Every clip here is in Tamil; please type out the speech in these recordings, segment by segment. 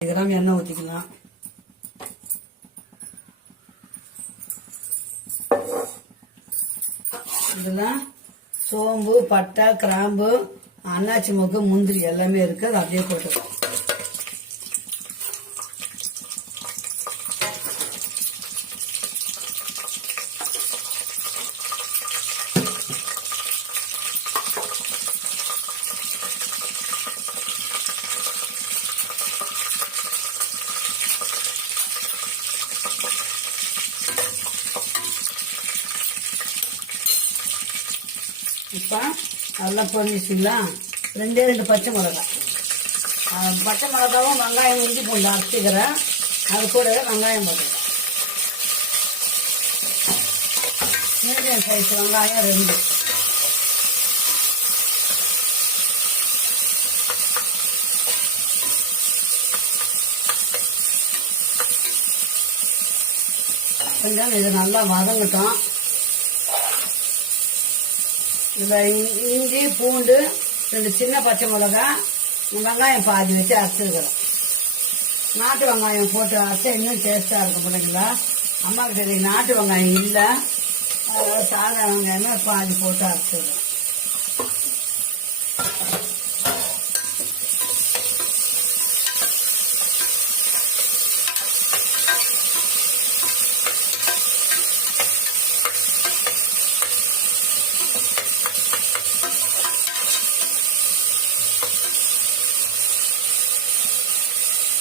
கிராம் எண்ணெய் ஊற்றிக்கலாம். இதெல்லாம் சோம்பு, பட்டை, கிராம்பு, அன்னாச்சி மொக்கு, முந்திரி எல்லாமே இருக்கு. அது அப்படியே போட்டுக்கலாம். இப்போ நல்லா பொரிச்சிங்களா? 2 பச்சை மிளகாய், பச்சை மிளகாவும் வெங்காயம் இஞ்சி பூண்டு அரைச்சிக்கிறேன். அது கூட வெங்காயம் போட்டுக்கிறேன். மீடியம் சைஸ் வெங்காயம் 2. கொஞ்சம் இது நல்லா வதங்கட்டும். இதில் இஞ்சி பூண்டு 2 சின்ன பச்சை மிளகாய், வெங்காயம் பாதி வச்சு அரைச்சிருக்கிறோம். நாட்டு வெங்காயம் போட்டு அரைச்சா இன்னும் டேஸ்ட்டாக இருக்கும் பிள்ளைங்களா. அம்மாவுக்கு தெரியும் நாட்டு வெங்காயம் இல்லை, சாதா வெங்காயமே பாதி போட்டு அரைச்சிருக்கிறோம்.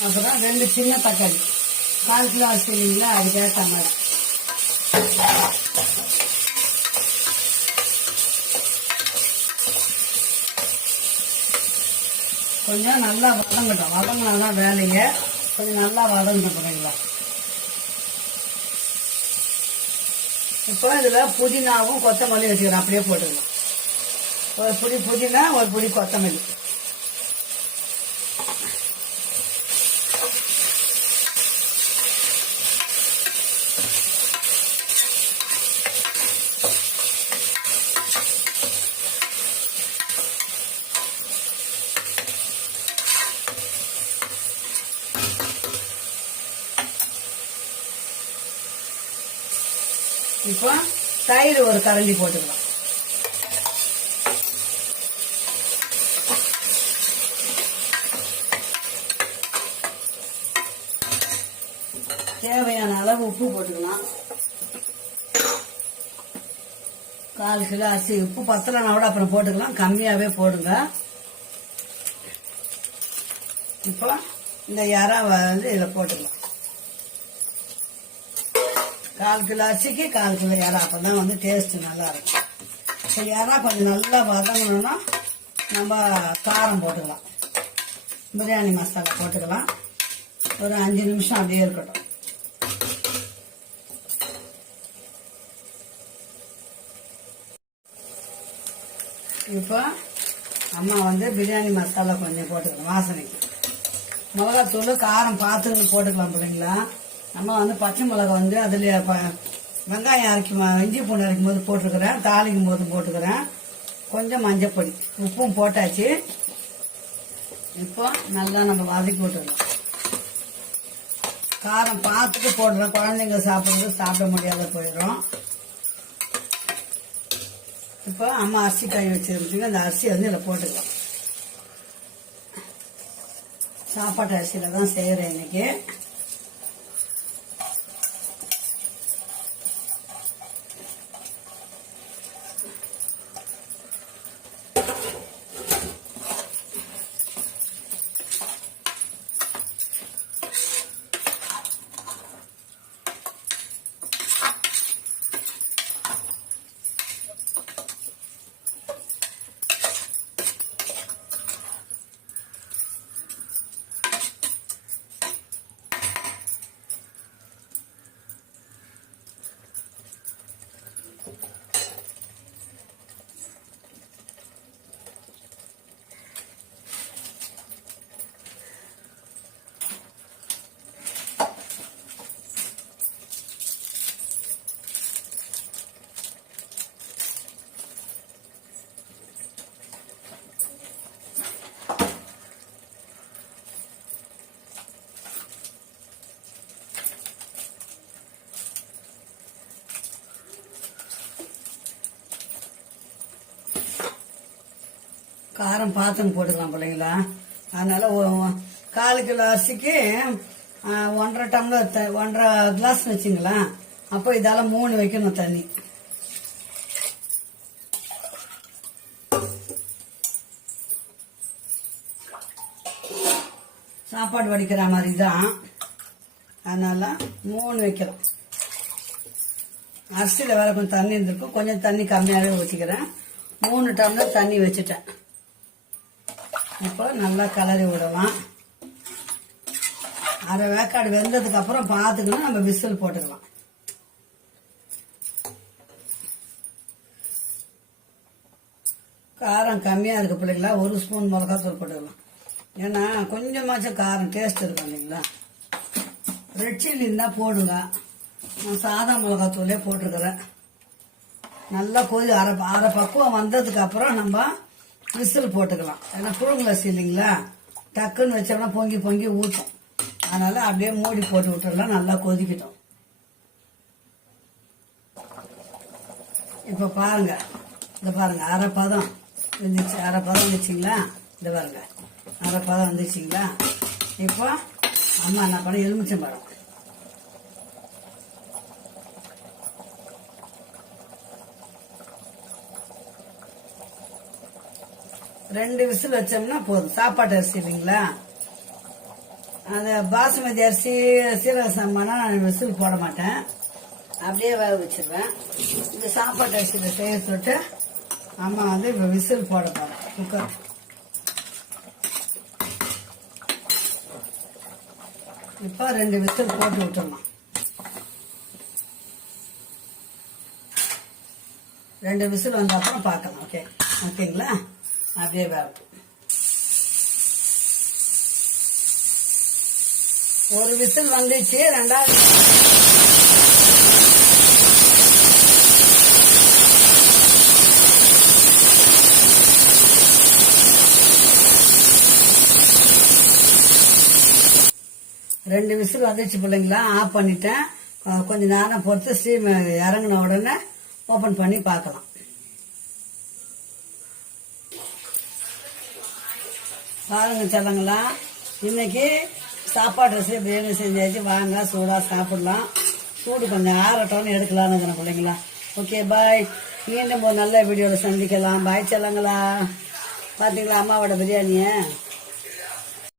அப்புறம் 2 சின்ன தக்காளி, 4 கிலோ அரிசி இல்லைங்களா, அதுக்கு ஏற்ற மாதிரி. கொஞ்சம் நல்லா வதங்கட்டும். வதங்கினாதான் வேலையை கொஞ்சம் நல்லா வதங்கட்டும் பிள்ளைங்களா. இப்போ இதில் புதினாவும் கொத்தமல்லி வச்சுக்கிறேன். அப்படியே போட்டுக்கலாம். ஒரு புடி புதினா, ஒரு புடி கொத்தமல்லி. இப்போ தயிர் ஒரு கரண்டி போட்டுக்கலாம். தேவையான அளவு உப்பு போட்டுக்கலாம். 4 கிலோ அரிசி. உப்பு பத்தலைன்னா கூட அப்புறம் போட்டுக்கலாம், கம்மியாகவே போடுங்க. இப்போ இந்த இறாவை இதில் போட்டுக்கலாம். 4 கிலோ அரிசிக்கு 4 கிலோ இறா. அப்பதான் டேஸ்ட் நல்லா இருக்கும். இப்போ இறா கொஞ்சம் நல்லா வதங்கணும்னா நம்ம காரம் போட்டுக்கலாம். பிரியாணி மசாலா போட்டுக்கலாம். ஒரு 5 நிமிஷம் அப்படியே இருக்கட்டும். இப்போ அம்மா பிரியாணி மசாலா கொஞ்சம் போட்டுக்கலாம் வாசனைக்கு. மிளகாத்தூள் காரம் பார்த்துன்னு போட்டுக்கலாம் பிள்ளைங்களா. நம்ம பச்சை மிளகா அதுல வெங்காயம் அரைக்கும், இஞ்சி பூண்டு அரைக்கும் போது போட்டுருக்கிறேன், தாளிக்கும் போது போட்டுக்கிறேன். கொஞ்சம் மஞ்சப்பொடி, உப்பும் போட்டாச்சு. இப்போ நல்லா நம்ம வதக்கி விட்டுடலாம். காரம் பார்த்துட்டு போடுறோம். குழந்தைங்க சாப்பிட்றது சாப்பிட முடியாத போயிடும். இப்போ அம்மா அரிசி காய் வச்சிருந்துச்சுங்க, அந்த அரிசி இதில் போட்டுக்கலாம். சாப்பாட்டு அரிசியில தான் செய்யறேன் இன்னைக்கு. காரம் பார்த்துன்னு போட்டுக்கலாம் பிள்ளைங்களா. அதனால 1/4 கிலோ அரிசிக்கு 1.5 டம்ளர் 1.5 கிளாஸ் வச்சுங்களா. அப்போ இதால 3 வைக்கணும் தண்ணி. சாப்பாடு வடிக்கிற மாதிரி தான், அதனால 3 வைக்கிறோம். அரிசியில் வேற கொஞ்சம் தண்ணி இருந்திருக்கும், கொஞ்சம் தண்ணி கம்மியாகவே வச்சுக்கிறேன். 3 டம்ளர் தண்ணி வச்சுட்டேன். இப்போ நல்லா கிளறி விடலாம். அரை வேக்காடு வெந்ததுக்கு அப்புறம் பார்த்துக்கணும், நம்ம விசில் போட்டுக்கலாம். காரம் கம்மியாக இருக்கு பிள்ளைங்களா, 1 ஸ்பூன் மிளகாத்தூள் போட்டுக்கலாம். ஏன்னா கொஞ்சமாச்சும் காரம் டேஸ்ட் இருக்கும் இல்லைங்களா. ரெட் சில்லி இருந்தால் போடுங்க, நான் சாதா மிளகாத்தூளே போட்டிருக்கிறேன். நல்லா அரை பக்குவம் வந்ததுக்கு அப்புறம் நம்ம விசில் போட்டுக்கலாம். ஏன்னா புழுங்கலரிசி இல்லைங்களா, டக்குன்னு வச்சோம்னா பொங்கி பொங்கி ஊற்றும். அதனால அப்படியே மூடி போட்டு விட்டுடலாம், நல்லா கொதிக்கிட்டோம். இப்போ பாருங்க, இந்த பாருங்க அரை பதம் வந்துச்சு. அரை பதம் வந்துச்சிங்களா, இந்த பாருங்க அரை பதம் வந்துச்சிங்களா. இப்போ அம்மா என்ன பண்ண, எலுமிச்சம்பழம் ரெண்டு விசில் வச்சோம்னா போதும். சாப்பாட்டு அரிசி இல்லைங்களா, அது பாசுமதி அரிசி சீரக சம்பானா நான் விசில் போட மாட்டேன், அப்படியே வேக வச்சிருவேன். இந்த சாப்பாட்டு அரிசியில் செய்ய சொல்லிட்டு அம்மா வந்து இப்போ விசில் போட போறேன். குக்கர் இப்போ 2 விசில் போட்டு விட்டுடலாம். 2 விசில் வந்த அப்புறம் பார்க்கலாம். ஓகேங்களா, அப்படியே வேகட்டும். 1 விசில் வந்துச்சு, 2வது 2 விசில் வந்துச்சு பிள்ளைங்களா. ஆஃப் பண்ணிட்டேன். கொஞ்ச நேரம் பொறுத்து ஸ்டீம் இறங்கின உடனே ஓபன் பண்ணி பார்க்கலாம். பாருங்க செல்லங்களா, இன்னைக்கு சாப்பாடு அரிசி பிரியாணி செஞ்சாச்சு. வாங்க சூடாக சாப்பிடலாம். சூடு கொஞ்சம் ஆறட்டோன்னு எடுக்கலான்னு பிள்ளைங்களா. ஓகே பாய், மீண்டும் ஒரு நல்ல வீடியோவில் சந்திக்கலாம். பாய் செல்லங்களா. பார்த்தீங்களா அம்மாவோட பிரியாணியை.